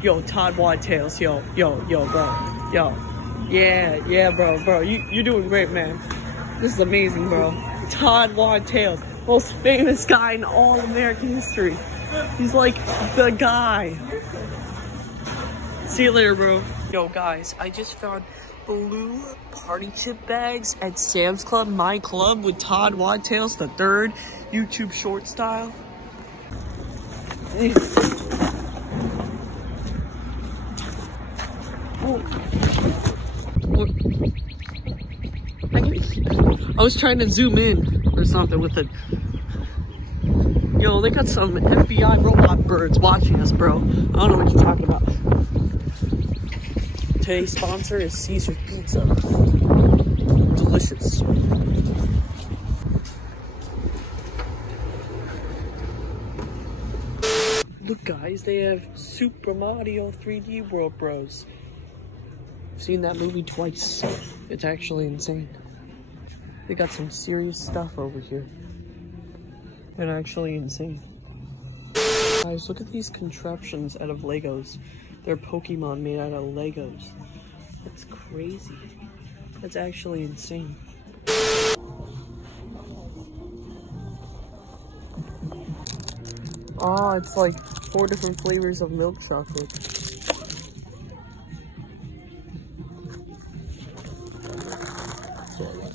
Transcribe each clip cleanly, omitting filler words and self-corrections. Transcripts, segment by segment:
Yo, Todd Wadtails, yo, bro, yo. Yeah, bro, you're doing great, man. This is amazing, bro. Todd Wadtails, most famous guy in all American history. He's like the guy. See you later, bro. Yo, guys, I just found blue party chip bags at Sam's Club, my club, with Todd Wadtails the third, YouTube short style. I was trying to zoom in or something with it. Yo, they got some FBI robot birds watching us, bro. I don't know what you're talking about. Today's sponsor is Caesar's Pizza. Delicious. Look, guys, they have Super Mario 3D World Bros. I've seen that movie twice. It's actually insane. They got some serious stuff over here. And actually insane. Guys, look at these contraptions out of Legos. They're Pokemon made out of Legos. That's crazy. That's actually insane. Oh, it's like 4 different flavors of milk chocolate.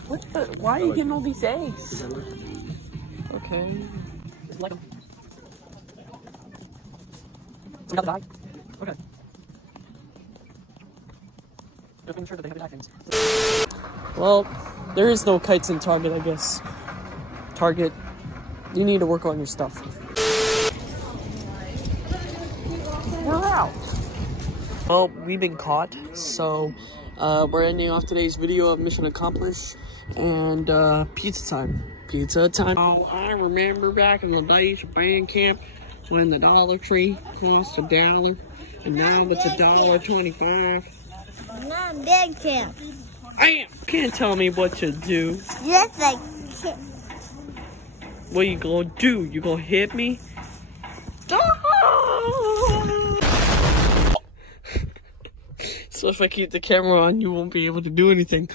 What the? Why are you getting all these eggs? Okay. Like them. Another bag? Okay. Just making sure that they have the icons. Well, there is no kites in Target, I guess. Target, you need to work on your stuff. We're out. Well, we've been caught, so we're ending off today's video of Mission Accomplished and pizza time. Pizza time. Oh, I remember back in the days of band camp when the Dollar Tree cost $1 and now it's $1.25. Not band camp. I can't tell me what to do. Just like what you gonna do? You gonna hit me? So if I keep the camera on, you won't be able to do anything.